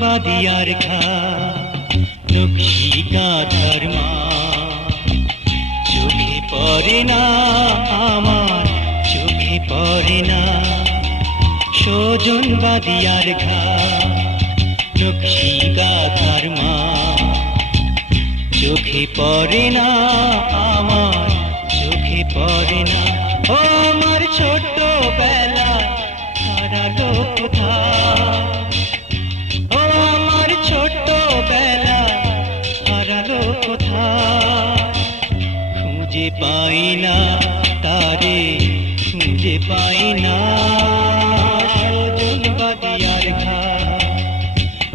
বাদিয়ার ঘা নকশিকা ধর্মা। চোখে পড়ে না আমার, চোখে পড়ে না। সজন বাদিয়ার ঘা নকশিকা ধর্মা। চোখে পড়ে না আমার, চোখে পড়ে না। আমার ছোট্ট বেলা হারালো কোথায় পাই না তারে খুঁজে পাই না ঘা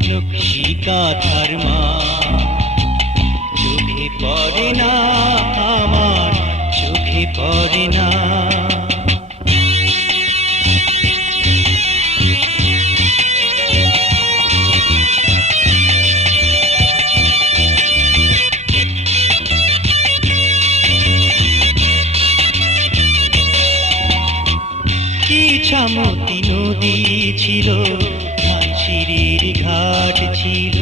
নকশিকা ধর্মা চোখে পড়ে না আমার, চোখে পড়ে না ইছামতি নদী ছিল ধানসিঁড়ির ঘাট ছিল।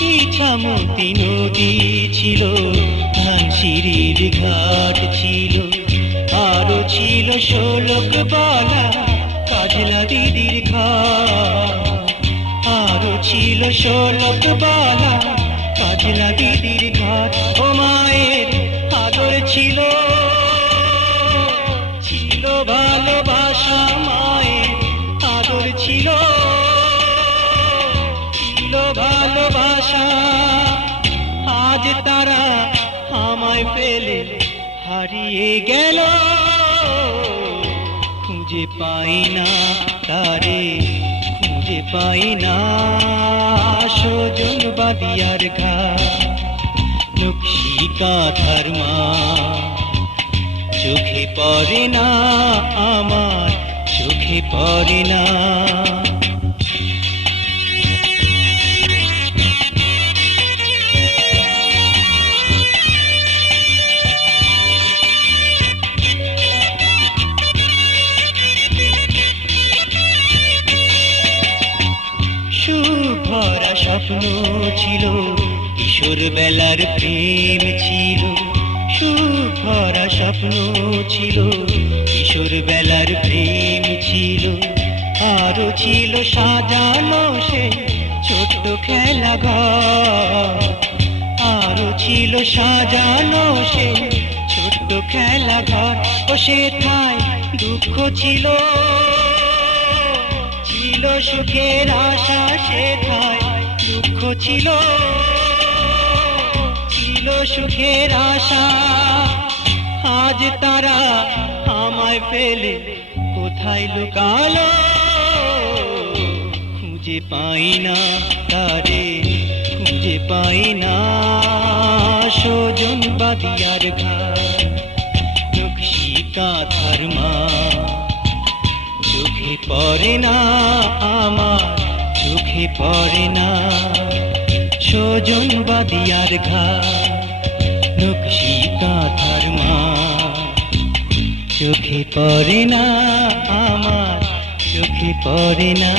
ইছামতি নদী ছিল ধানসিঁড়ির ঘাট ছিল। আরও ছিল ষোলক বালা, কাজলা দিদির ঘাট। আরও ছিল ষোলক বালা, কাজলা দিদির আমায় পেলে হারিয়ে গেল। খুঁজে পাই না তারে, খুঁজে পাই না। সজন বাদিয়ার ঘা নকশিকা ধর্মা চোখে পড়ে না আমার, চোখে পড়ে না। স্বপ্ন ছিল কিশোর বেলার প্রেম ছিল সুভরা স্বপ্ন ছিল। কিশোর বেলার প্রেম ছিল, আরও ছিল সাজানো সে ছোট্ট খেলা আরও ছিল সাজানো সে ছোট্ট খেলা ঘর। ও সেথায় দুঃখ ছিল ছিল সুখের আশা সেথায়। দুঃখ ছিল ছিল সুখের আশা। আজ তারা আমায় ফেলে কোথায় লুকালো? খুঁজে পাই না তারে, খুঁজে পাই না। সজন বাদিয়ার ঘর নকশিকা ধর্মা। চোখে পড়ে না আমার চোখে পড়ে না। সজন বাদিয়ার ঘা নকশি কাঁথার মা। চোখে পড়ে না, আমার চোখে পড়ে না।